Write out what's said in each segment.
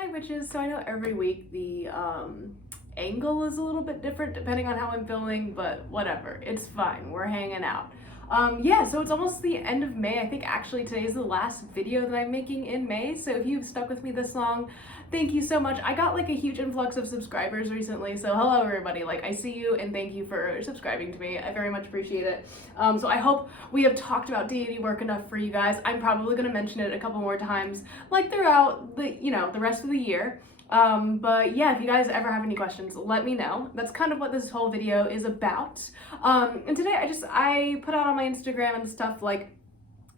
Hi witches, so I know every week the angle is a little bit different depending on how I'm filming, but whatever, it's fine, we're hanging out. Yeah, so it's almost the end of May. I think actually today is the last video that I'm making in May, so if you've stuck with me this long, thank you so much. I got like a huge influx of subscribers recently, so hello everybody, like I see you and thank you for subscribing to me. I very much appreciate it. So I hope we have talked about deity work enough for you guys. I'm probably gonna mention it a couple more times, like throughout the, the rest of the year. But yeah, if you guys ever have any questions, let me know. That's kind of what this whole video is about. And today I put out on my Instagram and stuff like,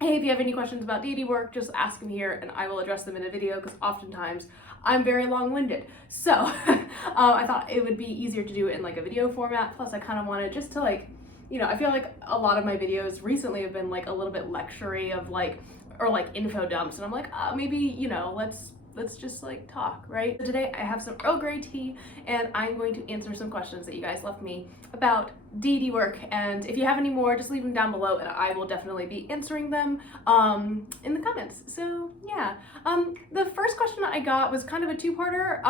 hey, if you have any questions about deity work, just ask them here and I will address them in a video, because oftentimes I'm very long-winded. So I thought it would be easier to do it in like a video format. Plus I kind of wanted just to like, I feel like a lot of my videos recently have been like a little bit lecture-y of like, or like info dumps, and I'm like, maybe, let's just like talk, right? So today I have some Earl Grey tea and I'm going to answer some questions that you guys left me about deity work, and if you have any more, just leave them down below and I will definitely be answering them in the comments. So yeah, the first question that I got was kind of a two-parter,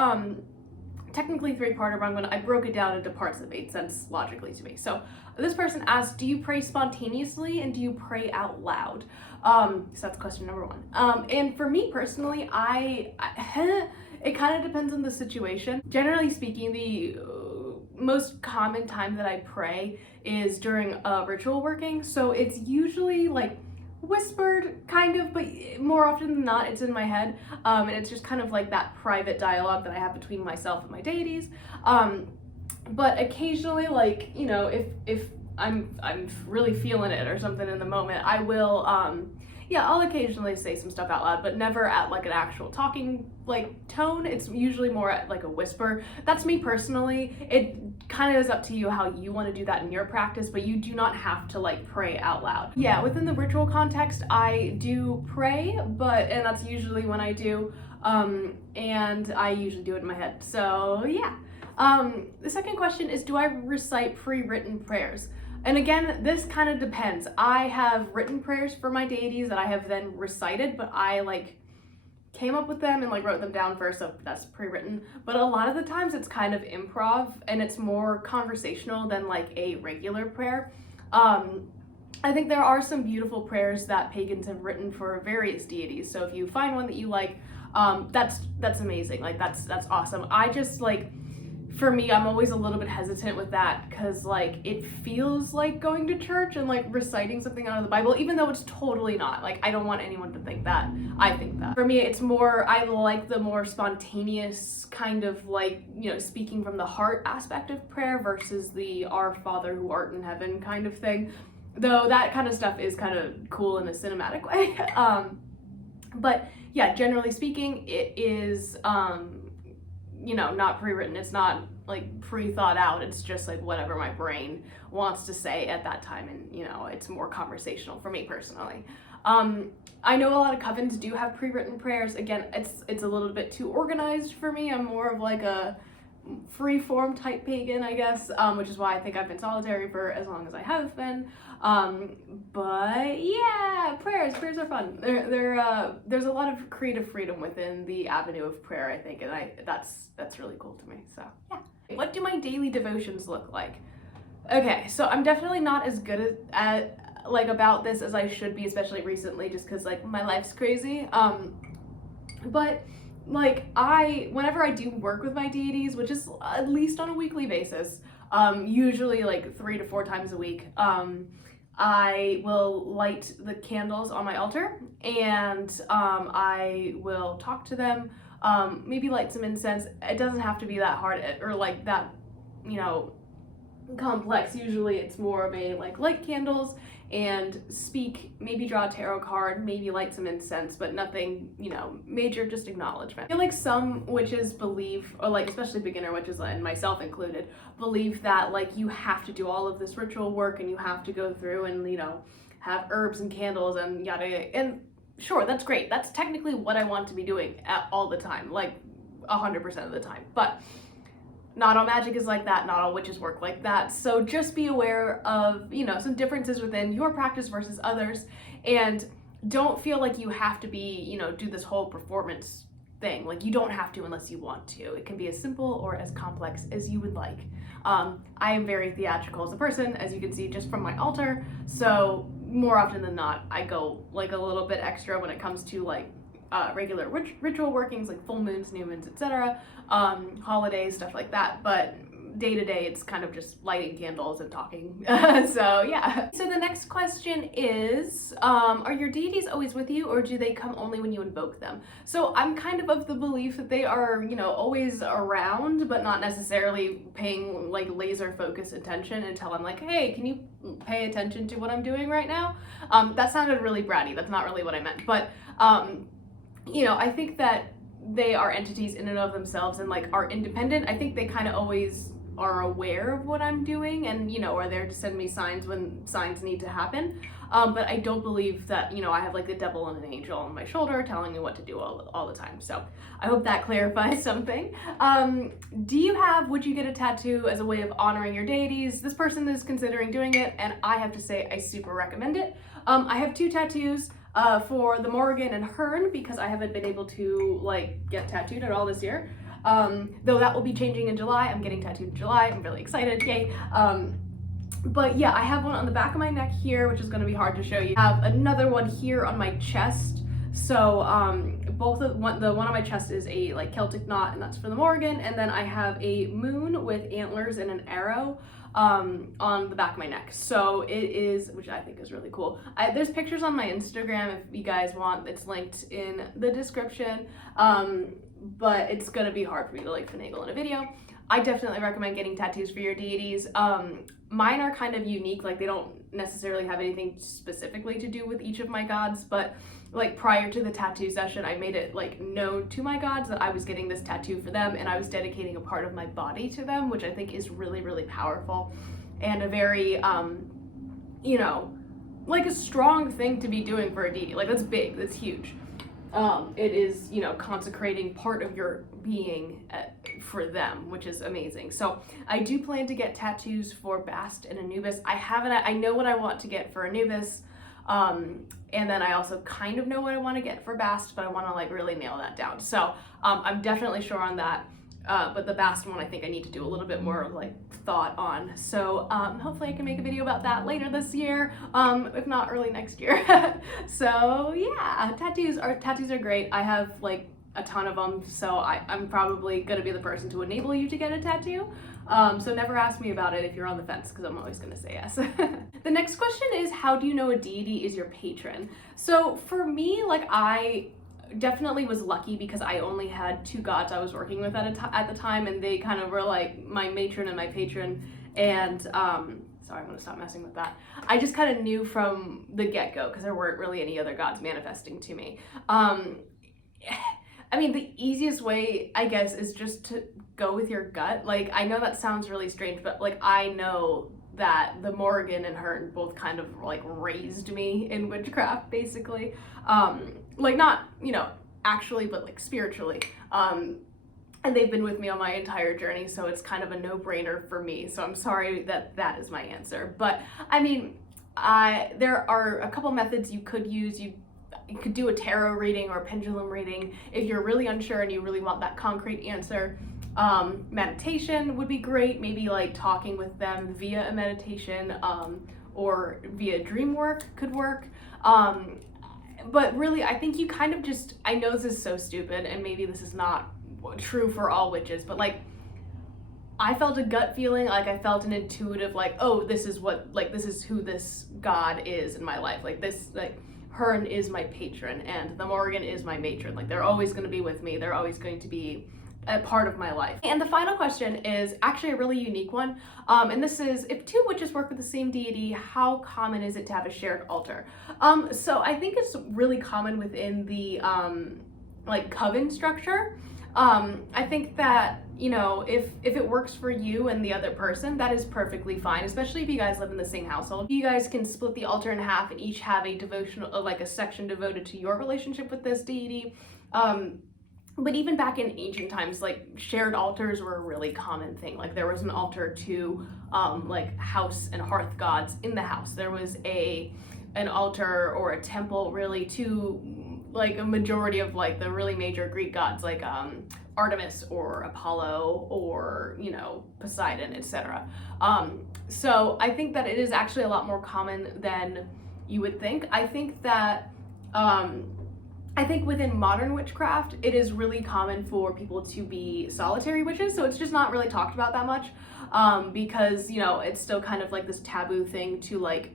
technically three-parter, but I broke it down into parts that made sense logically to me. So this person asked, do you pray spontaneously and do you pray out loud? So that's question number one. And for me personally, it kind of depends on the situation. Generally speaking, the most common time that I pray is during ritual working. So it's usually like whispered kind of, but more often than not it's in my head, and it's just kind of like that private dialogue that I have between myself and my deities. But occasionally, like, if I'm really feeling it or something in the moment, I will I'll occasionally say some stuff out loud, but never at like an actual talking like tone. It's usually more at like a whisper. That's me personally. It kind of is up to you how you want to do that in your practice, but you do not have to like pray out loud. Yeah, within the ritual context, I do pray, and that's usually when I do, and I usually do it in my head. So yeah. The second question is, do I recite pre-written prayers? And again, this kind of depends. I have written prayers for my deities that I have then recited, but I like came up with them and like wrote them down first, so that's pre-written. But a lot of the times it's kind of improv and it's more conversational than like a regular prayer. I think there are some beautiful prayers that pagans have written for various deities. So if you find one that you like, that's amazing. Like that's awesome. I just like, for me, I'm always a little bit hesitant with that because like it feels like going to church and like reciting something out of the Bible, even though it's totally not. Like, I don't want anyone to think that I think that. For me, it's more, I like the more spontaneous kind of like, speaking from the heart aspect of prayer versus the Our Father who art in heaven kind of thing. Though that kind of stuff is kind of cool in a cinematic way. But yeah, generally speaking, it is, not pre-written. It's not like pre-thought out. It's just like whatever my brain wants to say at that time, and it's more conversational for me personally. I know a lot of covens do have pre-written prayers. Again, it's a little bit too organized for me. I'm more of like a free-form type pagan, I guess, which is why I think I've been solitary for as long as I have been. But yeah, prayers are fun. There's a lot of creative freedom within the avenue of prayer, I think, and that's really cool to me. So yeah. What do my daily devotions look like? Okay, so I'm definitely not as good at like about this as I should be, especially recently, just because like my life's crazy. But like whenever I do work with my deities, which is at least on a weekly basis, usually like 3 to 4 times a week, I will light the candles on my altar and I will talk to them, maybe light some incense. It doesn't have to be that hard or like that, complex. Usually it's more of a like light candles and speak, maybe draw a tarot card, maybe light some incense, but nothing, major, just acknowledgement. I feel like some witches believe, or like especially beginner witches and myself included, believe that like you have to do all of this ritual work and you have to go through and, have herbs and candles and yada yada. And sure, that's great. That's technically what I want to be doing all the time, like 100% of the time. But not all magic is like that, not all witches work like that. So just be aware of, some differences within your practice versus others, and don't feel like you have to be, do this whole performance thing. Like, you don't have to unless you want to. It can be as simple or as complex as you would like. I am very theatrical as a person, as you can see just from my altar, so more often than not, I go like a little bit extra when it comes to like regular ritual workings, like full moons, new moons, etc., holidays, stuff like that. But day to day, it's kind of just lighting candles and talking. So yeah. So the next question is, are your deities always with you, or do they come only when you invoke them? So I'm kind of the belief that they are, you know, always around, but not necessarily paying like laser focused attention until I'm like, hey, can you pay attention to what I'm doing right now? That sounded really bratty. That's not really what I meant. But you know, I think that they are entities in and of themselves and like are independent. I think they kind of always are aware of what I'm doing and, you know, are there to send me signs when signs need to happen. But I don't believe that, you know, I have like the devil and an angel on my shoulder telling me what to do all the time. So I hope that clarifies something. Would you get a tattoo as a way of honoring your deities? This person is considering doing it, and I have to say I super recommend it. I have 2 tattoos. For the Morgan and Hearn, because I haven't been able to like get tattooed at all this year. Though that will be changing in July. I'm getting tattooed in July. I'm really excited, yay. But yeah, I have one on the back of my neck here, which is going to be hard to show you. I have another one here on my chest. So the one on my chest is a like Celtic knot, and that's for the Morgan, and then I have a moon with antlers and an arrow on the back of my neck. So it is, which I think is really cool. There's pictures on my Instagram if you guys want. It's linked in the description. But it's gonna be hard for me to like finagle in a video. I definitely recommend getting tattoos for your deities. Mine are kind of unique, like they don't necessarily have anything specifically to do with each of my gods, but like prior to the tattoo session, I made it like known to my gods that I was getting this tattoo for them, and I was dedicating a part of my body to them, which I think is really, really powerful and a very, you know, like a strong thing to be doing for a deity. Like that's big, that's huge. It is, you know, consecrating part of your being for them, which is amazing. So I do plan to get tattoos for Bast and Anubis. I know what I want to get for Anubis. And then I also kind of know what I want to get for Bast, but I want to like really nail that down. So I'm definitely sure on that. But the Bast one, I think I need to do a little bit more like thought on. So hopefully I can make a video about that later this year, if not early next year. So yeah, tattoos are great. I have like a ton of them, so I'm probably gonna be the person to enable you to get a tattoo. So never ask me about it if you're on the fence, because I'm always gonna say yes. The next question is, how do you know a deity is your patron? So for me, like I definitely was lucky because I only had 2 gods I was working with at the time, and they kind of were like my matron and my patron. And sorry, I'm gonna stop messing with that. I just kind of knew from the get-go because there weren't really any other gods manifesting to me. I mean, the easiest way, I guess, is just to go with your gut. Like, I know that sounds really strange, but like I know that the Morgan and Hearn both kind of like raised me in witchcraft, basically. Like not, you know, actually, but like spiritually. And they've been with me on my entire journey, so it's kind of a no-brainer for me. So I'm sorry that that is my answer. But I mean, there are a couple methods you could use. You could do a tarot reading or a pendulum reading if you're really unsure and you really want that concrete answer. Meditation would be great, maybe like talking with them via a meditation, or via dream work could work. But really, I think you kind of just, I know this is so stupid and maybe this is not true for all witches, but like I felt a gut feeling, like I felt an intuitive like, oh, this is who this god is in my life. Like this, like Hearn is my patron and the Morgan is my matron. Like they're always going to be with me. They're always going to be a part of my life. And the final question is actually a really unique one. And this is, if 2 witches work with the same deity, how common is it to have a shared altar? So I think it's really common within the like coven structure. I think that, you know, if it works for you and the other person, that is perfectly fine, especially if you guys live in the same household. You guys can split the altar in half and each have a devotional, like a section devoted to your relationship with this deity. But even back in ancient times, like shared altars were a really common thing. Like there was an altar to like house and hearth gods in the house. There was an altar or a temple really to like a majority of like the really major Greek gods, like Artemis or Apollo or, you know, Poseidon, etc. So I think that it is actually a lot more common than you would think. I think that I think within modern witchcraft, it is really common for people to be solitary witches, so it's just not really talked about that much, because, you know, it's still kind of like this taboo thing to like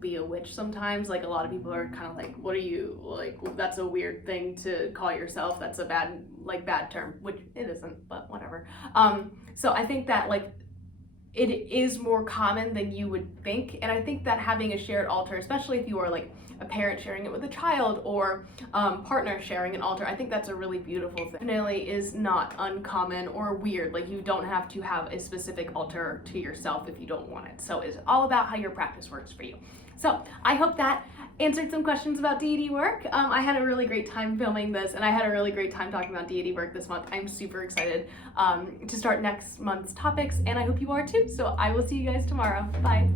be a witch sometimes. Like a lot of people are kind of like, what are you, like, that's a weird thing to call yourself, that's a bad term, which it isn't, but whatever. So I think that like it is more common than you would think, and I think that having a shared altar, especially if you are like a parent sharing it with a child or partner sharing an altar, I think that's a really beautiful thing. Definitely is not uncommon or weird. Like you don't have to have a specific altar to yourself if you don't want it. So it's all about how your practice works for you. So I hope that answered some questions about deity work. I had a really great time filming this, and I had a really great time talking about deity work this month. I'm super excited to start next month's topics, and I hope you are too. So I will see you guys tomorrow. Bye.